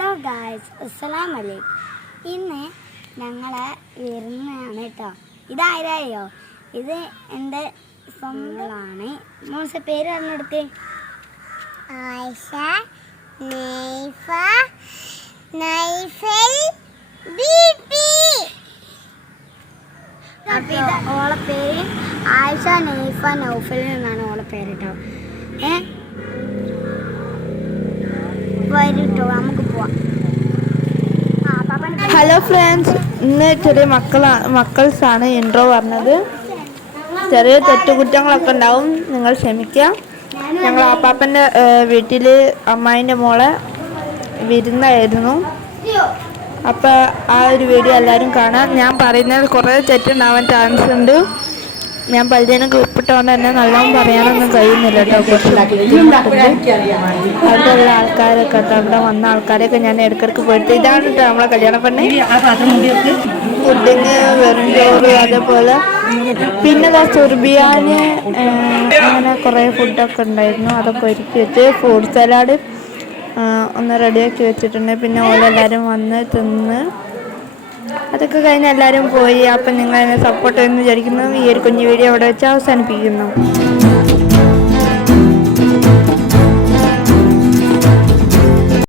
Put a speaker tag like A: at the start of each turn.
A: Hello guys അസ്സലാം വലൈക്കും ഇന്ന് ഞങ്ങൾ വരുന്നതാണ് കേട്ടോ ഇതാരായോ? ഇത് എന്റെ സ്വന്തമാണ് മോശ പേര് പറഞ്ഞെടുത്ത്
B: ആയിഷ നൈഫ നൈഫൽ
A: ഓളെ പേര് ആയിഷ നൈഫ നൗഫൽ എന്നാണ് ഓളെ പേര് കേട്ടോ ഏ? വരും കേട്ടോ നമുക്ക് പോവാം ആ പാപ്പന്റെ
C: ഹലോ ഫ്രണ്ട്സ് ഇന്ന് ചെറിയ മക്കളാ മക്കൾസാണ് ഇൻട്രോ പറഞ്ഞത്. ചെറിയ തെറ്റുകുറ്റങ്ങളൊക്കെ ഉണ്ടാവും. നിങ്ങൾ ക്ഷമിക്കുക. ഞങ്ങൾ ആപ്പാപ്പന്റെ വീട്ടിൽ അമ്മായിന്റെ മോളെ വിരുന്നായിരുന്നു. അപ്പോൾ ആ ഒരു വീഡിയോ എല്ലാവരും കാണാം. ഞാൻ പറയുന്നത് കുറേ തെറ്റുണ്ടാവാൻ ചാൻസ് ഉണ്ട്. ഞാൻ പലതിനും ക്ലിപ്പിട്ടുകൊണ്ട് തന്നെ നല്ലോണം പറയാനൊന്നും കഴിയുന്നില്ല കേട്ടോ. അവിടെയുള്ള ആൾക്കാരൊക്കെ അവിടെ വന്ന ആൾക്കാരെയൊക്കെ ഞാൻ ഇടക്കിടക്ക് പോയിട്ട് ഇതാണ് കേട്ടോ നമ്മളെ കല്യാണ പെണ്ണ്. പുഡിങ് വെറും ചോറ് അതേപോലെ. പിന്നെ ദാ ചെറുബിയാന് അങ്ങനെ കുറേ ഫുഡൊക്കെ ഉണ്ടായിരുന്നു. അതൊക്കെ ഒരുക്കി വെച്ച് ഫ്രൂട്ട് സലാഡ് ഒന്ന് റെഡിയാക്കി വെച്ചിട്ടുണ്ട്. പിന്നെ ഓലെല്ലാവരും വന്ന് തിന്ന് അതൊക്കെ കഴിഞ്ഞ് എല്ലാവരും പോയി. അപ്പം നിങ്ങൾ എന്നെ സപ്പോർട്ട് ചെയ്യുമെന്ന് വിചാരിക്കുന്നു. ഈ ഒരു കുഞ്ഞു വീഡിയോ അവിടെ വെച്ച് അവസാനിപ്പിക്കുന്നു.